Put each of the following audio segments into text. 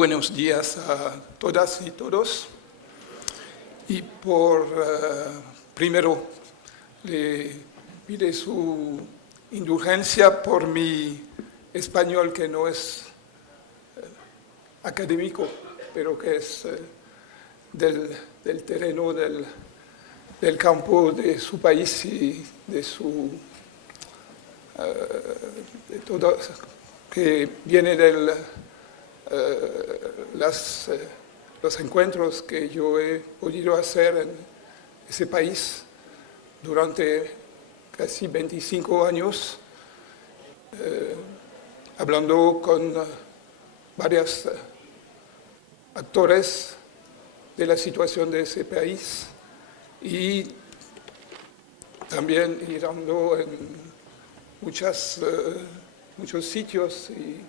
Buenos días a todas y todos. Y primero le pido su indulgencia por mi español, que no es académico, pero que es del terreno del campo de su país y de todo, que viene de los encuentros que yo he podido hacer en ese país durante casi 25 años, hablando con varios actores de la situación de ese país y también mirando en muchos sitios y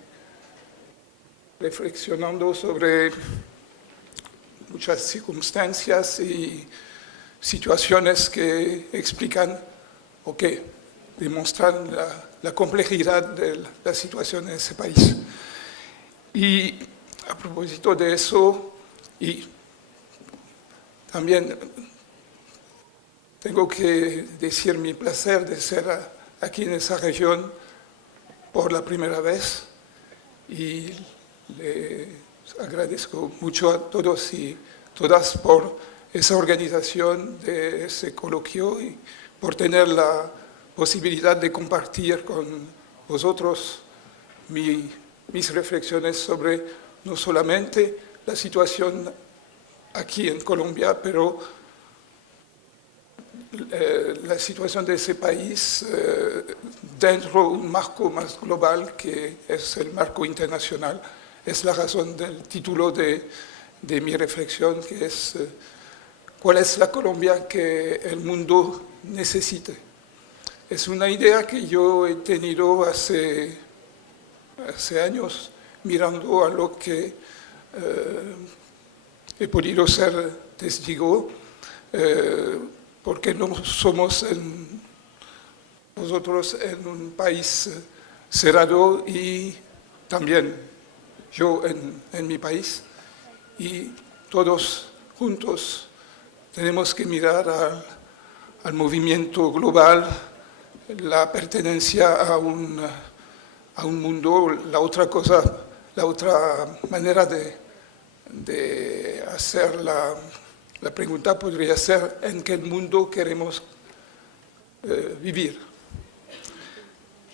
reflexionando sobre muchas circunstancias y situaciones que explican o que demuestran la complejidad de la situación en ese país. Y a propósito de eso, y también tengo que decir mi placer de ser aquí en esa región por la primera vez, y les agradezco mucho a todos y todas por esa organización de ese coloquio y por tener la posibilidad de compartir con vosotros mis reflexiones sobre no solamente la situación aquí en Colombia, pero la situación de ese país dentro de un marco más global que es el marco internacional. Es la razón del título de mi reflexión, que es ¿cuál es la Colombia que el mundo necesite? Es una idea que yo he tenido hace años, mirando a lo que he podido ser testigo, porque no somos nosotros en un país cerrado, y también yo en mi país, y todos juntos tenemos que mirar al movimiento global, la pertenencia a un mundo. La otra manera de hacer la pregunta podría ser: ¿en qué mundo queremos vivir?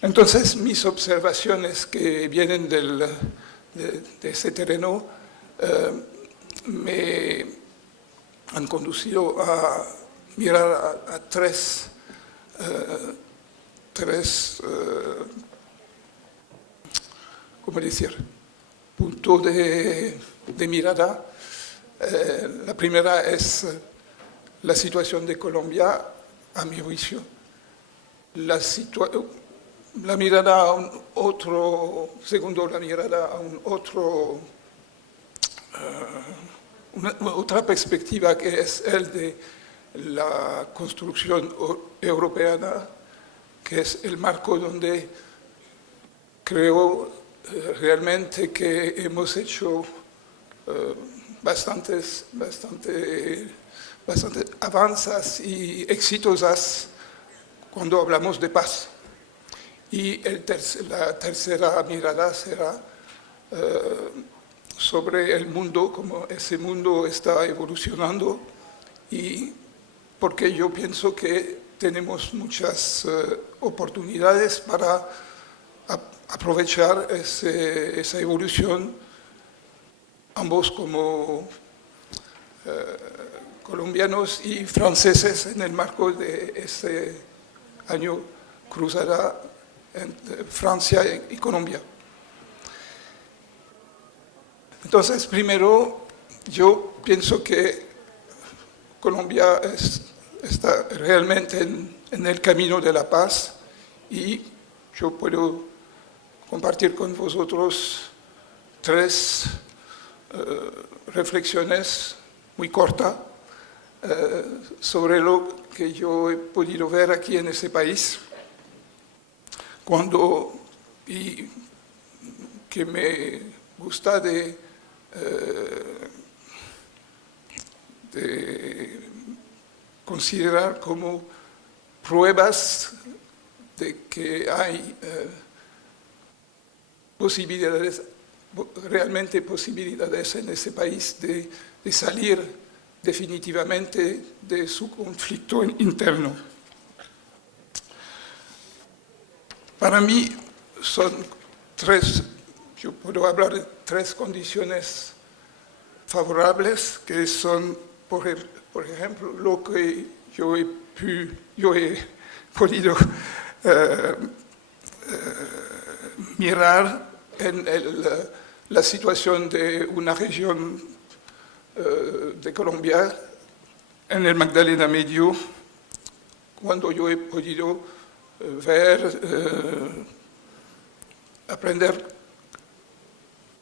Entonces, mis observaciones que vienen de ese terreno me han conducido a mirar a tres ¿cómo decir?, puntos de mirada. La primera es la situación de Colombia, a mi juicio. La mirada a un otro, segundo, la mirada a un otro, otra perspectiva, que es el de la construcción europea, que es el marco donde creo realmente que hemos hecho bastantes avances y exitosas cuando hablamos de paz. Y la tercera mirada será sobre el mundo, cómo ese mundo está evolucionando, y porque yo pienso que tenemos muchas oportunidades para aprovechar esa evolución, ambos como colombianos y franceses, en el marco de ese año cruzada entre Francia y Colombia. Entonces, primero, yo pienso que Colombia está realmente en el camino de la paz, y yo puedo compartir con vosotros tres reflexiones muy cortas sobre lo que yo he podido ver aquí en ese país, y que me gusta de de considerar como pruebas de que hay posibilidades, realmente posibilidades en ese país de salir definitivamente de su conflicto interno. Para mí son yo puedo hablar de tres condiciones favorables, que son, por ejemplo, lo que yo he podido mirar en la situación de una región de Colombia, en el Magdalena Medio, cuando yo he podido ver, aprender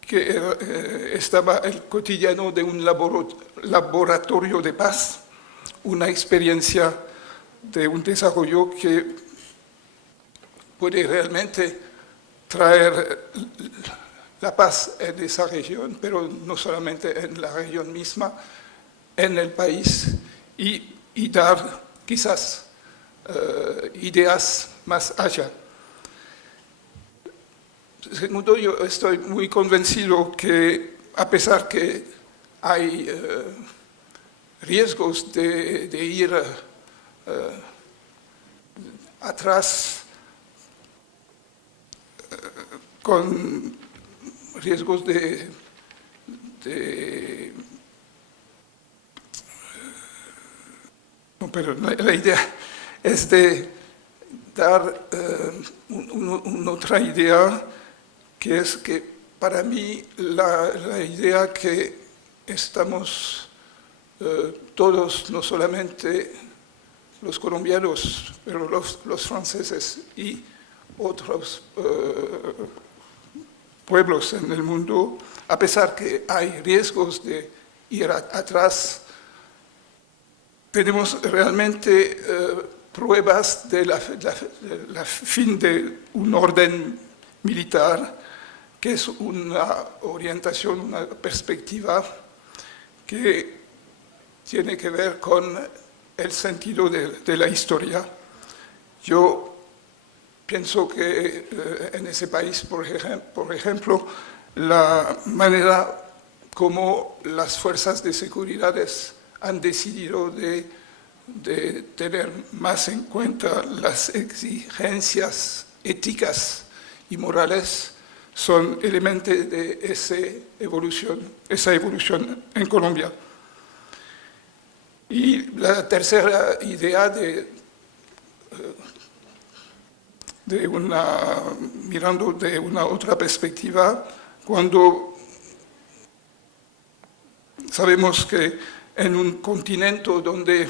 que estaba el cotidiano de un laboratorio de paz, una experiencia de un desarrollo que puede realmente traer la paz en esa región, pero no solamente en la región misma, en el país, y dar quizás ideas más allá. Segundo, yo estoy muy convencido que a pesar que hay riesgos de ir atrás con riesgos no, pero la idea es de dar una otra idea, que es que para mí la idea que estamos todos, no solamente los colombianos, pero los franceses y otros pueblos en el mundo, a pesar que hay riesgos de ir atrás, tenemos realmente pruebas de la fin de un orden militar, que es una orientación, una perspectiva que tiene que ver con el sentido de la historia. Yo pienso que en ese país, por ejemplo, la manera como las fuerzas de seguridad han decidido de tener más en cuenta las exigencias éticas y morales son elementos de esa evolución en Colombia. Y la tercera idea mirando de una otra perspectiva, cuando sabemos que en un continente donde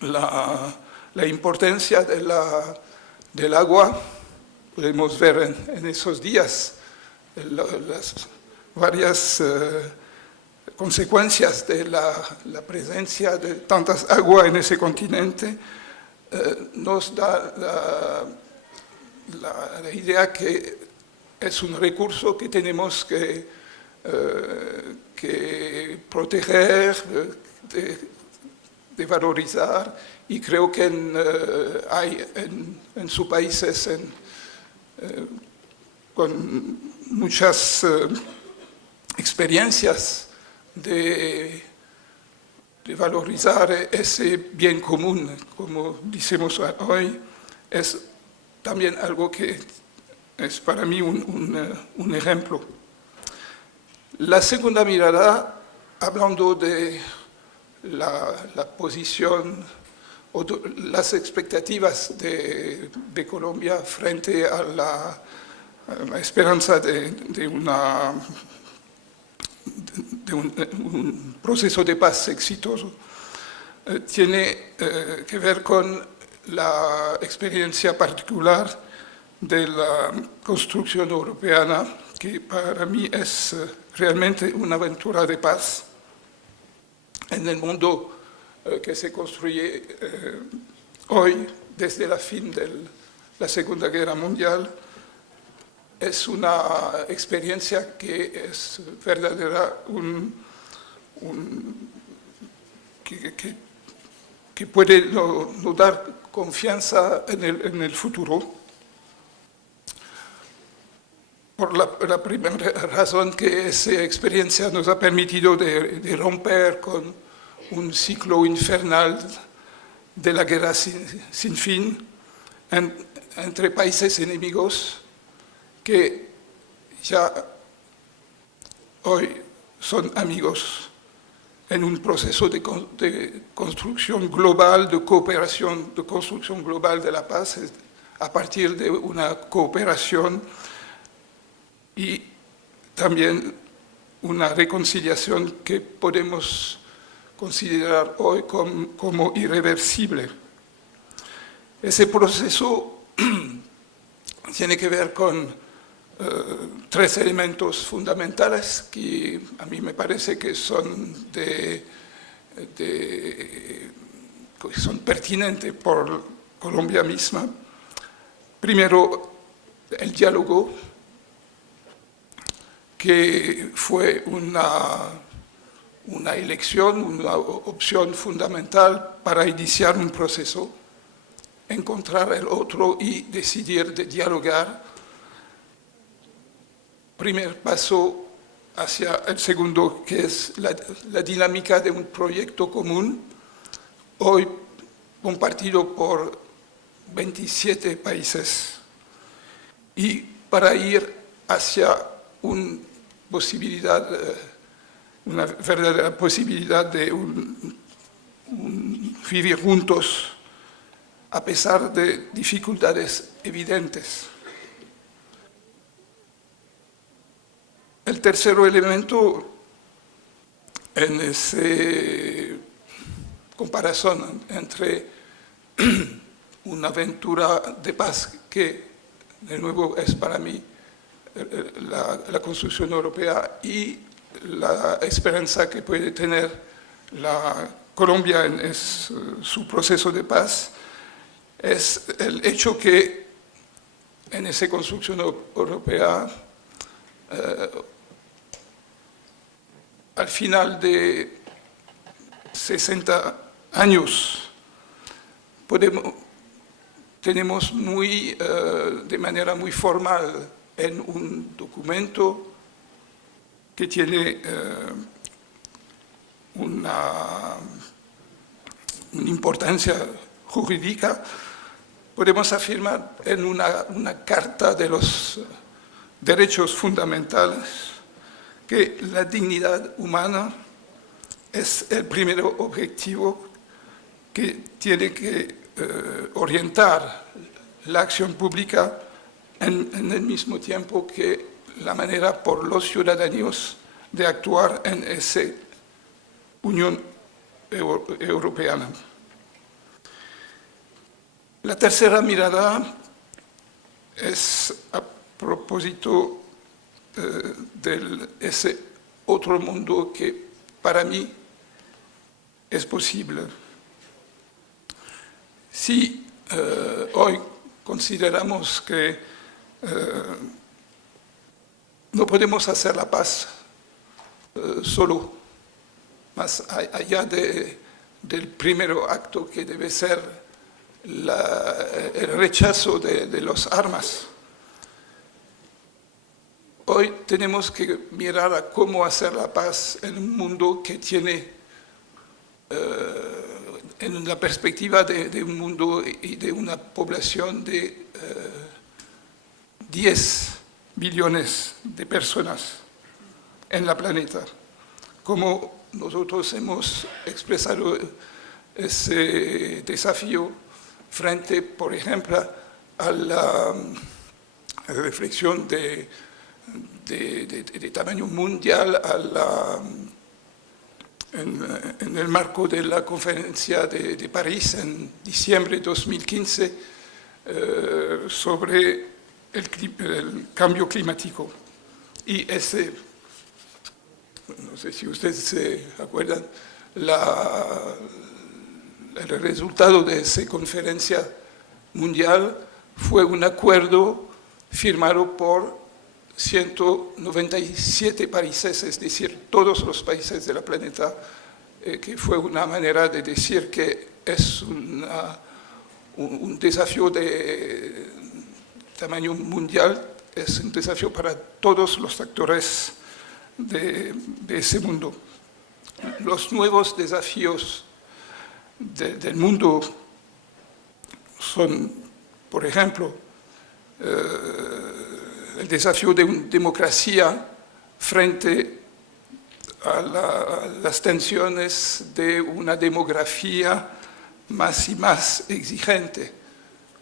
la importancia del agua, podemos ver en esos días las varias consecuencias de la presencia de tantas aguas en ese continente, nos da la idea que es un recurso que tenemos que proteger, de valorizar, y creo que hay en sus países con muchas experiencias de valorizar ese bien común, como decimos hoy, es también algo que es para mí un ejemplo. La segunda mirada, hablando de la posición o las expectativas de Colombia frente a la esperanza de un proceso de paz exitoso, tiene que ver con la experiencia particular de la construcción europea, que para mí es realmente una aventura de paz en el mundo que se construye hoy desde la fin de la Segunda Guerra Mundial, es una experiencia que es verdadera, que puede nos dar confianza en el futuro. Por la primera razón que esa experiencia nos ha permitido de romper con un ciclo infernal de la guerra sin fin entre países enemigos que ya hoy son amigos en un proceso de construcción global, de cooperación, de construcción global de la paz, a partir de una cooperación y también una reconciliación que podemos considerar hoy como irreversible. Ese proceso tiene que ver con tres elementos fundamentales que a mí me parece que son son pertinentes por Colombia misma. Primero, el diálogo, que fue una elección, una opción fundamental para iniciar un proceso, encontrar el otro y decidir de dialogar. Primer paso hacia el segundo, que es la dinámica de un proyecto común, hoy compartido por 27 países, y para ir hacia una verdadera posibilidad de vivir juntos a pesar de dificultades evidentes. El tercer elemento en esa comparación entre una aventura de paz que, de nuevo, es para mí la construcción europea y la esperanza que puede tener la Colombia en su proceso de paz, es el hecho que en esa construcción europea, al final de 60 años, tenemos de manera muy formal en un documento que tiene una importancia jurídica, podemos afirmar en una carta de los derechos fundamentales que la dignidad humana es el primer objetivo que tiene que orientar la acción pública en el mismo tiempo que la manera por los ciudadanos de actuar en esa Unión Europea. La tercera mirada es a propósito de ese otro mundo que para mí es posible. Si hoy consideramos que no podemos hacer la paz solo, más allá del primer acto que debe ser el rechazo de las armas. Hoy tenemos que mirar a cómo hacer la paz en un mundo que tiene, en la perspectiva de un mundo y de una población de 10 billones de personas en la planeta. Como nosotros hemos expresado ese desafío frente, por ejemplo, a la reflexión de tamaño mundial en el marco de la conferencia de París en diciembre de 2015 sobre el cambio climático. Y no sé si ustedes se acuerdan, el resultado de esa conferencia mundial fue un acuerdo firmado por 197 países, es decir, todos los países del planeta, que fue una manera de decir que es un desafío de tamaño mundial, es un desafío para todos los actores de ese mundo. Los nuevos desafíos del mundo son, por ejemplo, el desafío de una democracia frente a las tensiones de una demografía más y más exigente,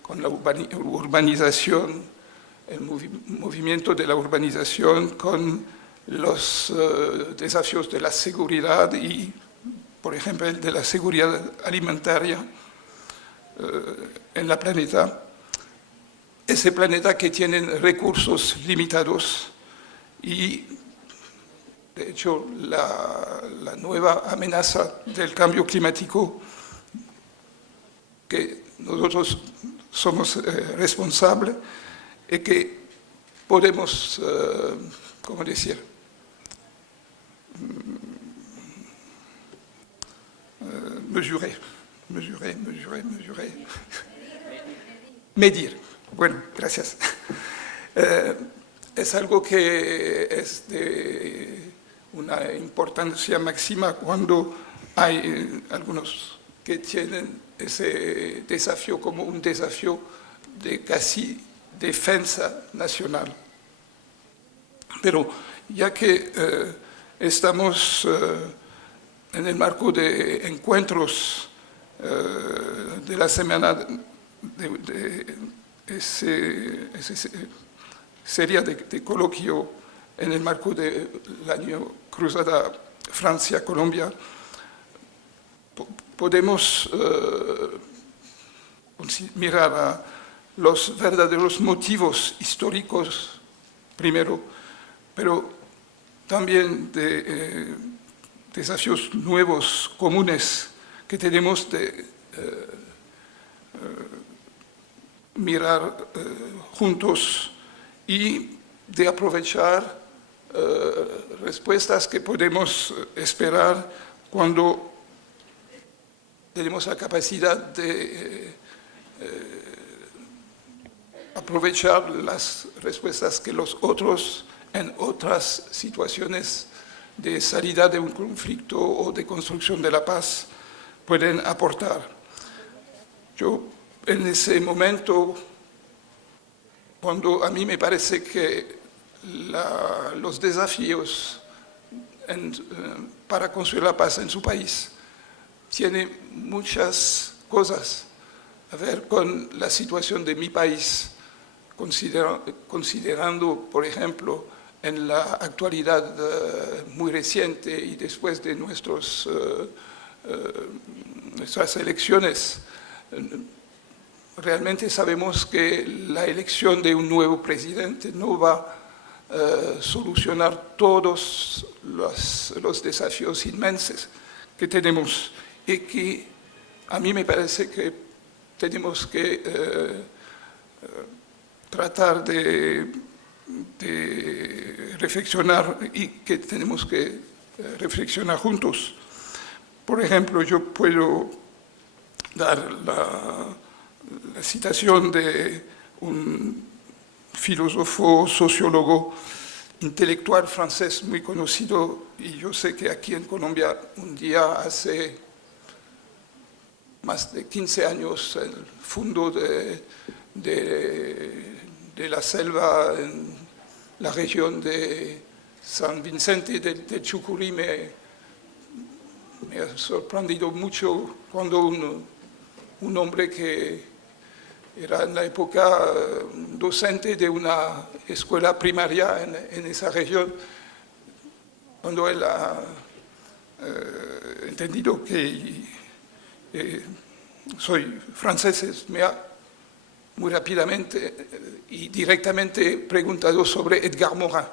con la urbanización, el movimiento de la urbanización, con los desafíos de la seguridad y, por ejemplo, de la seguridad alimentaria en el planeta. Ese planeta que tiene recursos limitados y, de hecho, la nueva amenaza del cambio climático que nosotros somos responsables y que podemos, ¿cómo decir?, medir. Bueno, gracias. Es algo que es de una importancia máxima cuando hay algunos que tienen ese desafío como un desafío de casi defensa nacional. Pero ya que estamos en el marco de encuentros de la semana de esa serie de coloquio en el marco del año Cruzada Francia-Colombia, podemos mirar a los verdaderos motivos históricos primero, pero también de desafíos nuevos, comunes, que tenemos de mirar juntos y de aprovechar respuestas que podemos esperar cuando tenemos la capacidad de aprovechar las respuestas que los otros en otras situaciones de salida de un conflicto o de construcción de la paz pueden aportar. Yo en ese momento, cuando a mí me parece que los desafíos para construir la paz en su país tienen muchas cosas a ver con la situación de mi país, considerando, por ejemplo, en la actualidad muy reciente y después de nuestras elecciones, realmente sabemos que la elección de un nuevo presidente no va a solucionar todos los desafíos inmensos que tenemos y que a mí me parece que tenemos que tratar de reflexionar y que tenemos que reflexionar juntos. Por ejemplo, yo puedo dar la citación de un filósofo, sociólogo, intelectual francés muy conocido, y yo sé que aquí en Colombia un día hace más de 15 años el fondo de la selva en la región de San Vicente del Chucurí me ha sorprendido mucho cuando un hombre que era en la época docente de una escuela primaria en esa región, cuando él ha entendido que soy francés, me ha muy rápidamente y directamente preguntado sobre Edgar Morin.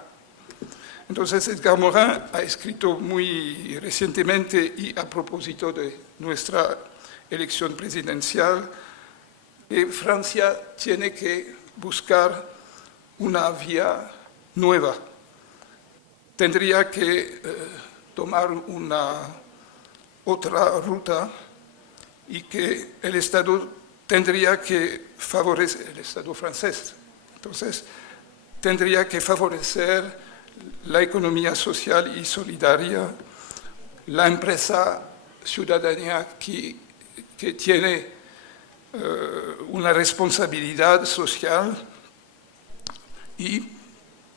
Entonces, Edgar Morin ha escrito muy recientemente y a propósito de nuestra elección presidencial, que Francia tiene que buscar una vía nueva. Tendría que tomar una otra ruta y que el Estado tendría que favorecer, el Estado francés, entonces tendría que favorecer la economía social y solidaria, la empresa ciudadanía que tiene una responsabilidad social y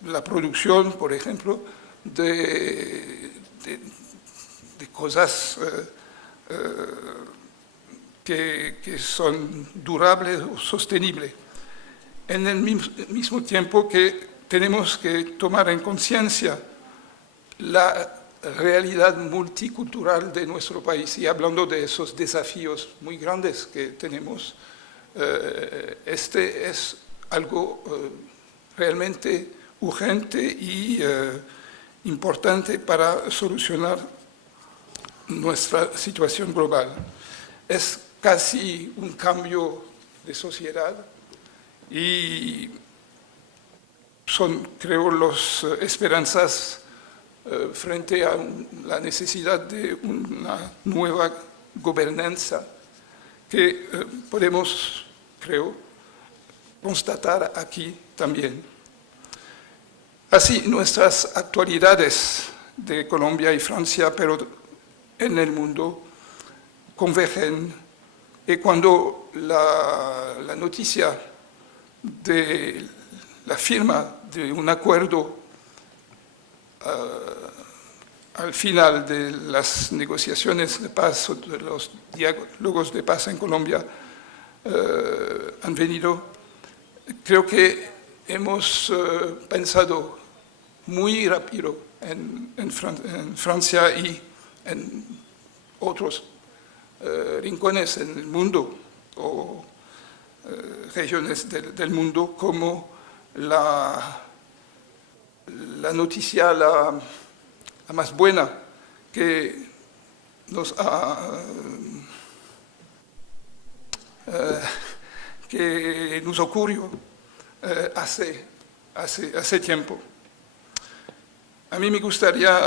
la producción, por ejemplo, de cosas que son durables o sostenibles. En el mismo tiempo que tenemos que tomar en conciencia la realidad multicultural de nuestro país, y hablando de esos desafíos muy grandes que tenemos, este es algo realmente urgente y importante para solucionar nuestra situación global. Es casi un cambio de sociedad y son, creo, las esperanzas frente a la necesidad de una nueva gobernanza que podemos, creo, constatar aquí también. Así, nuestras actualidades de Colombia y Francia, pero en el mundo, convergen, y cuando la noticia de la firma de un acuerdo al final de las negociaciones de paz o de los diálogos de paz en Colombia han venido, creo que hemos pensado muy rápido en Francia y en otros rincones en el mundo o regiones del mundo, como la noticia la más buena que nos ocurrió hace tiempo. A mí me gustaría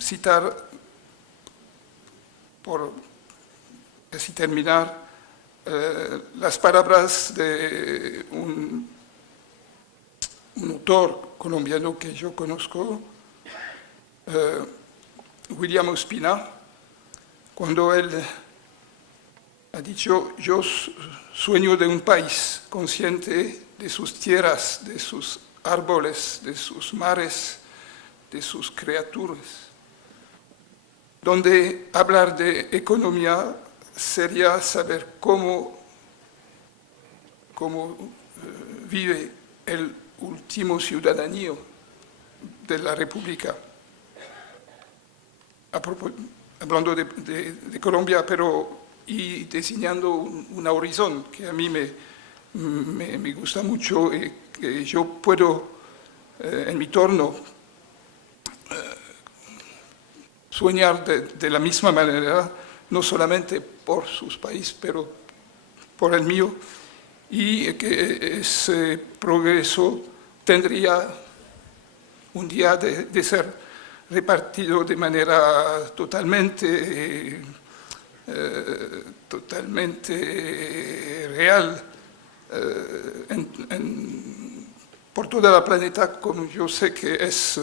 citar, por así terminar, las palabras de un autor colombiano que yo conozco, William Ospina, cuando él ha dicho: yo sueño de un país consciente de sus tierras, de sus árboles, de sus mares, de sus criaturas, donde hablar de economía sería saber cómo vive el último ciudadano de la República. Hablando de Colombia, pero y diseñando un horizonte que a mí me gusta mucho y que yo puedo en mi torno soñar de la misma manera, no solamente por sus países, pero por el mío, y que ese progreso tendría un día de ser repartido de manera totalmente real por toda la planeta, como yo sé que es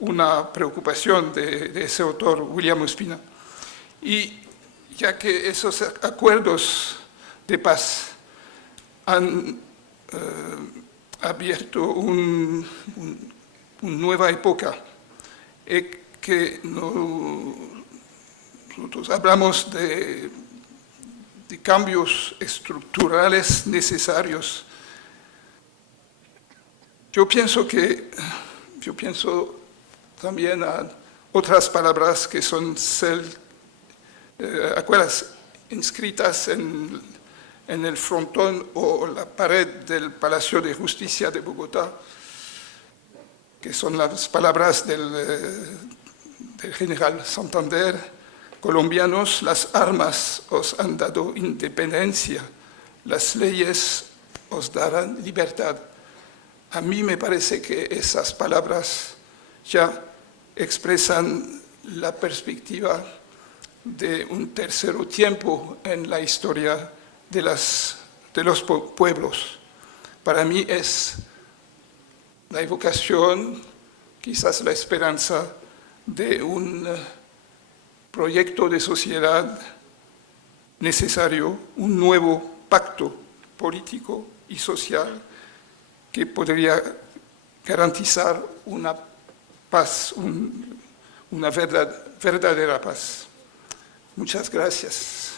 una preocupación de ese autor, William Ospina. Y ya que esos acuerdos de paz han abierto una nueva época, que nosotros hablamos de cambios estructurales necesarios. Yo pienso también a otras palabras que son aquellas inscritas en el frontón o la pared del Palacio de Justicia de Bogotá, que son las palabras del general Santander: colombianos, las armas os han dado independencia, las leyes os darán libertad. a mí me parece que esas palabras ya expresan la perspectiva de un tercer tiempo en la historia de los pueblos. Para mí es la evocación, quizás la esperanza de un proyecto de sociedad necesario, un nuevo pacto político y social que podría garantizar una paz, una verdadera paz. Muchas gracias.